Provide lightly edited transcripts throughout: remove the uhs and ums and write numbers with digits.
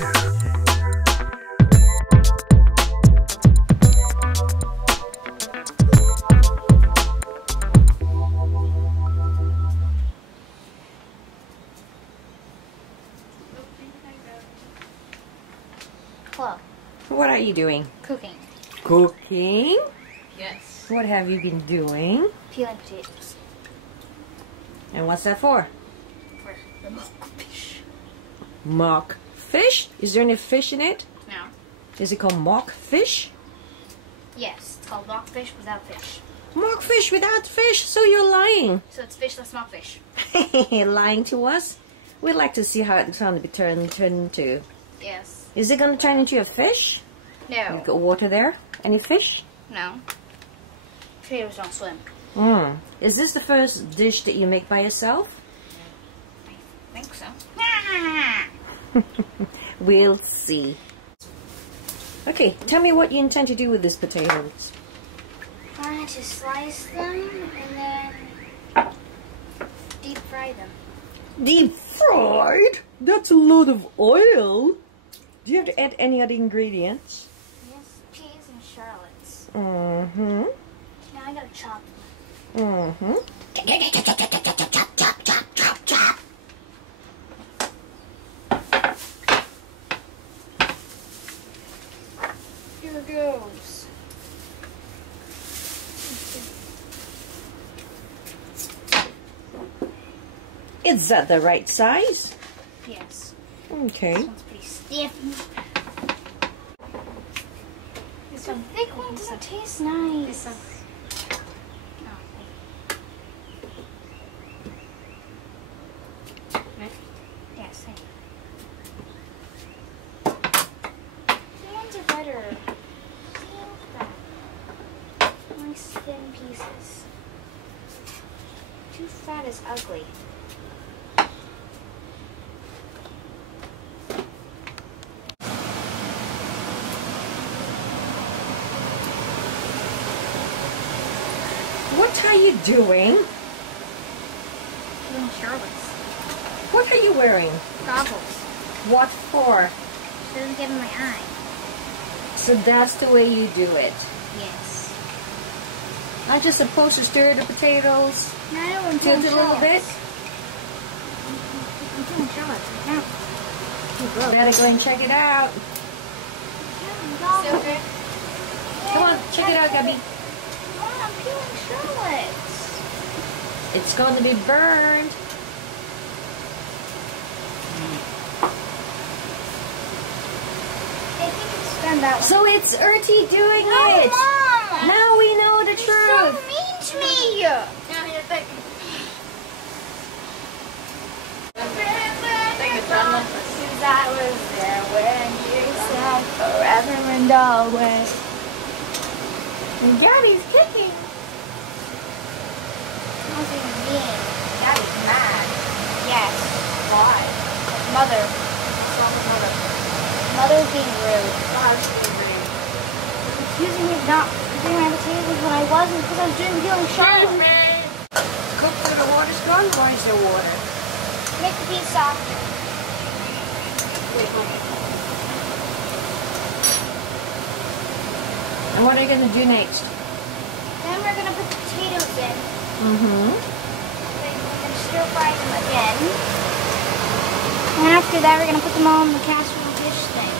Hello. What are you doing? Cooking. Cooking? Yes. What have you been doing? Peeling potatoes. And what's that for? For the mockfish. Mock fish? Is there any fish in it? No. Is it called mock fish? Yes, it's called mockfish without fish. Mock fish without fish? So you're lying. So it's fishless mockfish. Lying to us? We'd like to see how it's going to be turned into. Yes. Is it going to turn into a fish? No. You got water there? Any fish? No. Potatoes don't swim. Is this the first dish that you make by yourself? I think so. We'll see. Okay, tell me what you intend to do with these potatoes. I want to slice them and then deep fry them. Deep fried? That's a lot of oil. Do you have to add any other ingredients? Yes, peas and shallots. Mm-hmm. Now I gotta chop them. Mm-hmm. Chop. Here goes. Is that the right size? Yes. Okay. This one's pretty stiff. This one thick one doesn't taste nice. This one. Yes. The ones are better. See that? Nice thin pieces. Too fat is ugly. What are you doing? Peeling shallots. What are you wearing? Goggles. What for? It doesn't get in my eye. So that's the way you do it. Yes. Not just supposed to stir the potatoes, No, I'm tilt it a little bit. I'm peeling shallots. I can't. Better go and check it out. So good. Come on, check it out, Gabby. Mom, I'm peeling shallots. It's going to be burned. I think it's done that one. So it's Ertie doing No, it. Mom! Now we know the You're so truth. mean to me! Now you're thinking. Since I was there when you said forever and always. And Daddy's kicking. How's he mean? Daddy's mad. Yes. Why? Mother. What's wrong with Mother? Mother's being rude. Mom's being rude. Accusing me of not doing my potatoes when I wasn't because I was doing peeling shallots. Cook till the water's gone. Why is there water? Make the peas softer. And what are you going to do next? Then we're going to put the potatoes in. Mm-hmm. Then we're going to stir fry them again. And after that, we're going to put them all in the casserole dish thing.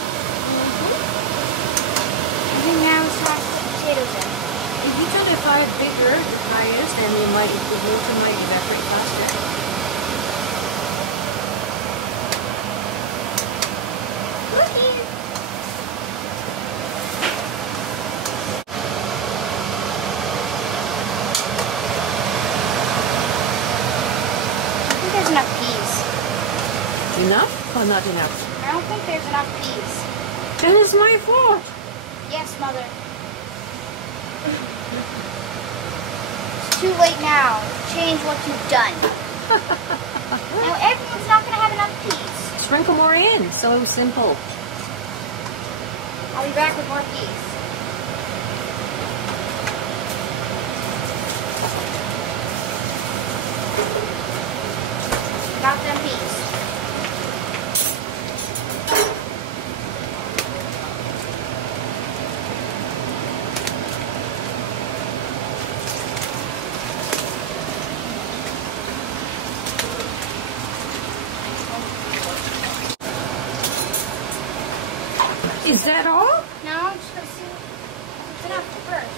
And then now it's time to put the potatoes in. If you turn the fire bigger, the highest, then you might the water might evaporate faster. I think there's enough peas. Enough or not enough? I don't think there's enough peas. Then it's my fault. Yes, Mother. It's too late now. Change what you've done. Now everyone's not going to have enough peas. Sprinkle more in. So simple. I'll be back with more peas. Got them peas. Is that all? No, I'm just gonna see what's enough first.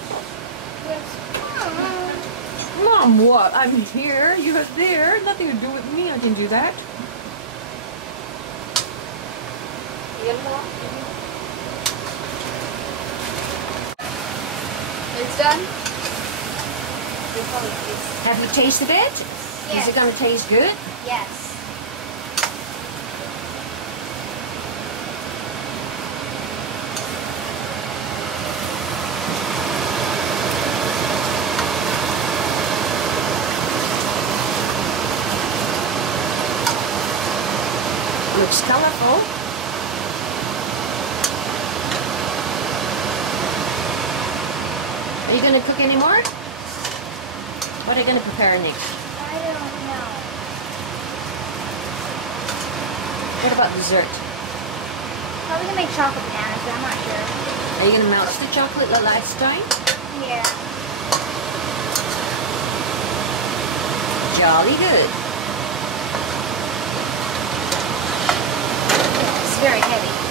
Mom, what? I'm here. You're there. Nothing to do with me. I can do that. It's done? Have you tasted it? Yes. Is it going to taste good? Yes. Looks colorful. Are you going to cook any more? What are you going to prepare next? I don't know. What about dessert? Probably gonna make chocolate bananas, but I'm not sure. Are you going to melt the chocolate the last time? Yeah. Jolly good. It's very heavy.